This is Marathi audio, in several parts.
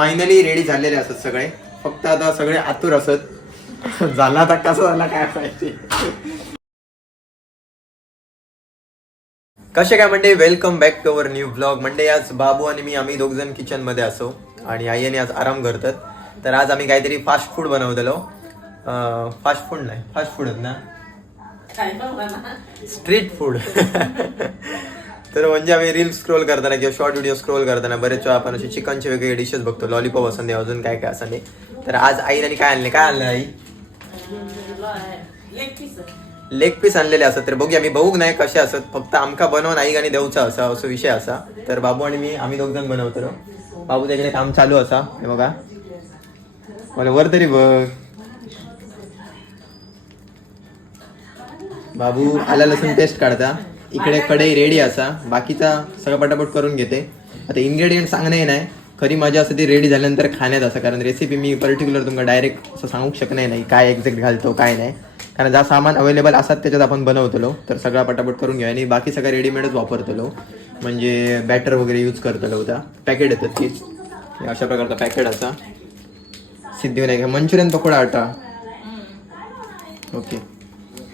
फायनली रेडी झालेले असत सगळे, फक्त आता सगळे आतुर असत झाला आता कसं झाला काय पाहिजे. कसे काय म्हणजे welcome back to our new blog. म्हणजे आज बाबू आणि मी आम्ही दोघ जण किचन मध्ये असो आणि आई आणि आज आराम करतात. तर आज आम्ही काहीतरी फास्ट फूड बनवलेलो. फास्ट फूड नाही, फास्ट फूडच ना, स्ट्रीट फूड. तर म्हणजे आम्ही रील स्क्रोल करताना किंवा शॉर्ट व्हिडिओ स्क्रोल करताना बरेच वेळा आपण असे चिकनचे वेगवेगळे डिशेस बघतो. लॉलीपॉप असं नाही, अजून काय काय असं नाही. तर आज आईने काय आणले आई? लेग पीस आणलेले असत. तर बघूया, मी बघू नाही कसे असत, फक्त आमका बनवून आई आणि देऊचा असा असं विषय असा. तर बाबू आणि मी आम्ही दोघ जण बनवतो. बाबू त्याकडे काम चालू असा, हे बघा मला वर तरी बघ. बाबू आला लसूण पेस्ट काढता, इकडे कढई रेडी असा, बाकीचा सगळं पटापट करून घेते. आता इन्ग्रेडियंट सांगणे नाही, खरी मजा असं ती रेडी झाल्यानंतर खाण्यात असं. कारण रेसिपी मी पर्टिक्युलर तुमका डायरेक्ट असं सांगू शकणार नाही काय एक्झॅक्ट घालतो काय नाही, कारण ज्या सामान अवेलेबल असतात त्याच्यात आपण बनवतलो. तर सगळा पटापट करून घ्या आणि बाकी सगळं रेडीमेडच वापरतलो. म्हणजे बॅटर वगैरे यूज करतलो होता. पॅकेट येतात तीच, अशा प्रकारचा पॅकेट असा. सिद्धिविनायक मंचुरियन पकोडा आटा, ओके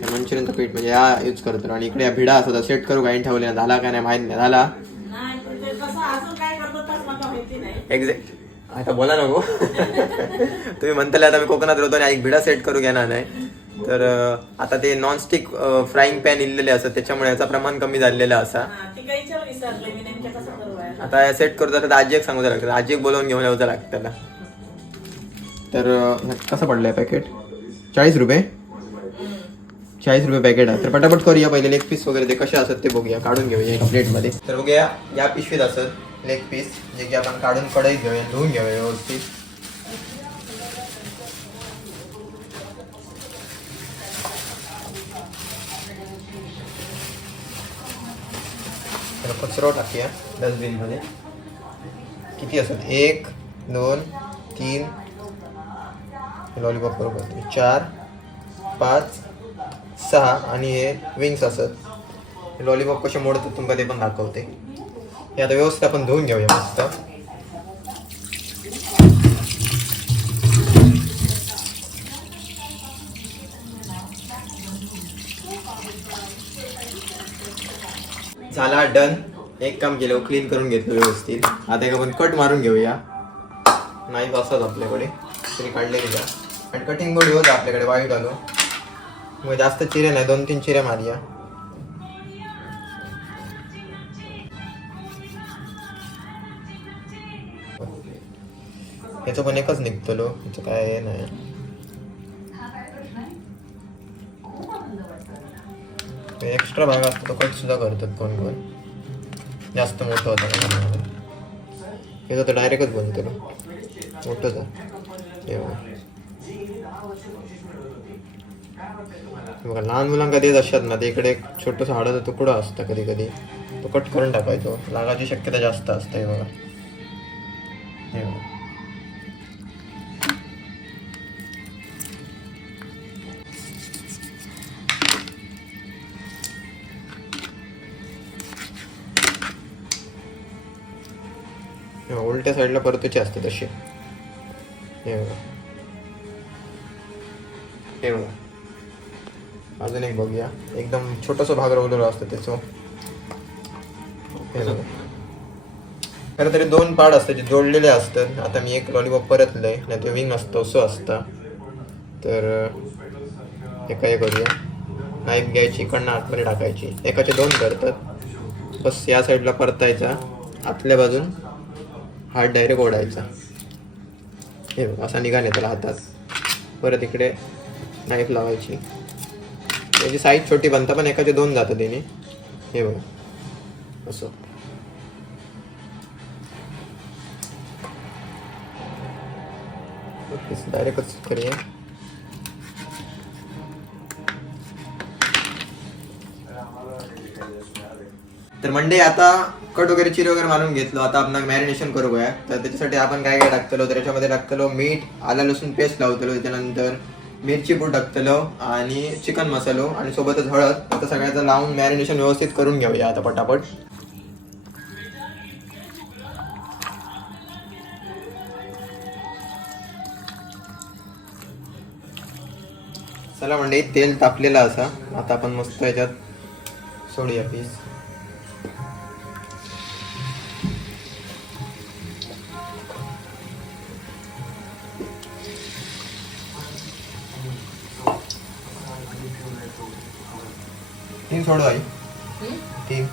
मंचुरियनचं पीठ म्हणजे या यूज करतो. आणि इकडे भिडा असं सेट करू काही ठेवले ना, झाला काय नाही माहित नाही. झाला एक्झॅक्ट, आता बोला नको. तुम्ही म्हणताले आता मी कोकणात राहतो आणि एक भिडा सेट करू घेणार नाही. तर आता ते नॉनस्टिक फ्राईंग पॅन इल्लेले असत, त्याच्यामुळे याचा प्रमाण कमी झालेलं असा. आता सेट करू तर आजी एक सांगू लागतं, आजी एक बोलवून घेऊन यावं लागतं त्याला. तर कसं पडलंय पॅकेट? 40 रुपये, 40 रुपये पॅकेट आहे. तर पटापट करूया. पहिले लेग पीस वगैरे ते कसे असत ते बघूया, काढून घेऊया एका प्लेटमध्ये. तर बघूया या पिशवीत असत लेग पीस, जे की आपण काढून कढईत घेऊया, धुवून घेऊया व्यवस्थित. तर कचरा टाकूया डस्टबिन मध्ये. किती असत? 1 2 3 लॉलीपॉप बरोबर 4 5 6 आणि हे विंग्स असत. लॉलीपॉप कसे मोडतात तुमका ते पण दाखवते. हे आता व्यवस्थित आपण धुवून घेऊया मस्त. झाला डन, एक काम केलं, क्लीन करून घेतलं व्यवस्थित. आता एक आपण कट मारून घेऊया. नाईफ असतात आपल्याकडे, तरी काढलेली का. आणि कटिंग बोर्ड होता आपल्याकडे वाईट आलो, मग जास्त चिरे नाही, 2-3 चिऱ्या मारूया. याचं पण एकच निघतलो, याचं काय नाही. एक्स्ट्रा भाग असतो तो कट सुद्धा करतात कोण कोण, जास्त मोठं होतं. हे तर डायरेक्टच बनतो मोठंच आहे. बघा लहान मुलांका देत असतात ना, ते इकडे एक छोटंसं हाडाचा तुकडा असतं कधी कधी, तो कट करून टाकायचो, लागायची शक्यता जास्त असते. हे बघा, हे बघा. उलट्या साईडला परतूचे असते तसे. हे बघा, हे बघा. अजून एक बघूया, एकदम छोटंसं भाग रवलेलं असतं त्याचं. हे बघा, खरं तरी 2 पार्ट असतात जे जोडलेले असतात. आता मी एक लॉलीपॉप परतलंय, नाही ते विंग असतं असं असतं. तर हे काय करूया, नाईफ घ्यायची, इकडनं आतमध्ये टाकायची, एकाचे 2 करतात. बस या साईडला परतायचा, आतल्या बाजून हात डायरेक्ट ओढायचा. हे बघ असा निघाले त्याला हातात. परत इकडे नाईफ लावायची, त्याची साईज छोटी बनता पण एकाचे 2 जातं त्याने. हे बघा असं. डायरेक्टच करूया. तर मंडे आता कट वगैरे चिरे वगैरे मारून घेतलो. आता आपण मॅरिनेशन करूया. तर त्याच्यासाठी आपण काय काय टाकतलो, तर याच्यामध्ये टाकतलो मीठ, आला लसूण पेस्ट लावतलो, त्याच्यानंतर मिरची पूड टाकतलो आणि चिकन मसालो आणि सोबतच हळद. आता सगळ्याचं लावून मॅरिनेशन व्यवस्थित करून घेऊया आता पटापट. चला म्हणजे तेल तापलेलं असं आता आपण मस्त याच्यात सोडूया पीस. तीन सोडू आई तीन.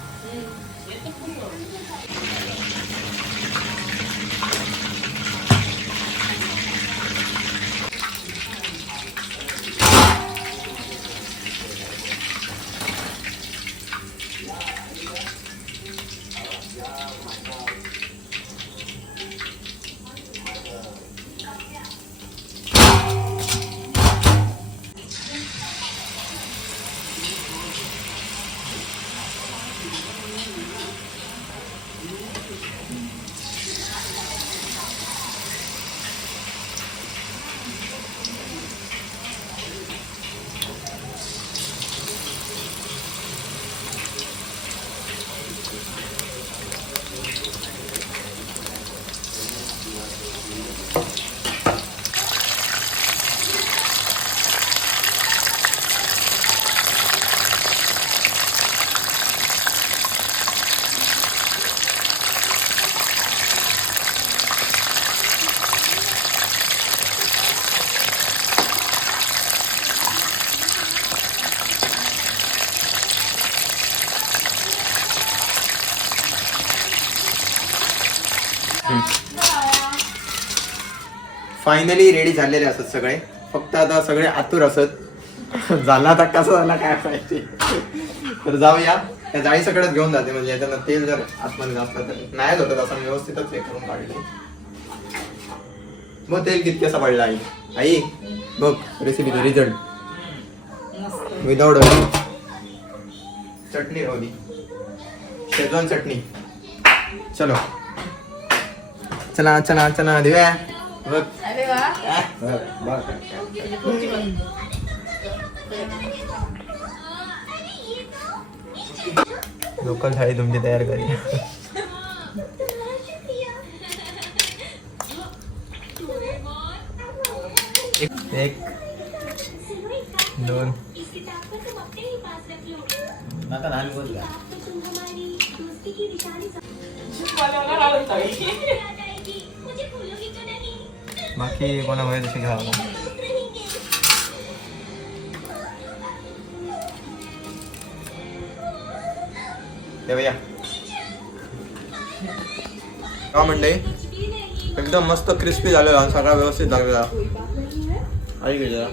फायनली रेडी झालेले असत सगळे. फक्त आता सगळे आतुर असत झाला आता कसं झाला काय माहिती. तर जाऊया त्या जाळी सगळ्यात घेऊन जाते म्हणजे याच्यानं तेल जर आतमध्ये असलं तर नाहीच होतं असं व्यवस्थितच हे करून काढले. मग तेल कितकेसा पडला आई आई बघ रेसिपीचा रिझल्ट. विदाउट ऑइल चटणी राहिली शेजवान चटणी. चलो चला चला चला देऊया बघ. अरे वा. लोकल थाळी तुमची तयार करी. एक दोन बाकी कोणामुळे तशी घ्यावं. देवया का म्हणते एकदम मस्त क्रिस्पी झालेला सगळा व्यवस्थित लागलेला. आई गेला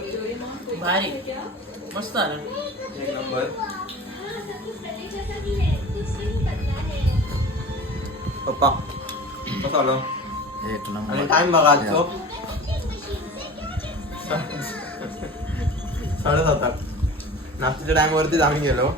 भारी मस्त आलं. एक नंबर. पप्पा कसं आलं एक आणि नंबर. टाइम बघा आजचो 7:30 नाश्त्याच्या टाइम वरतीच आम्ही गेलो.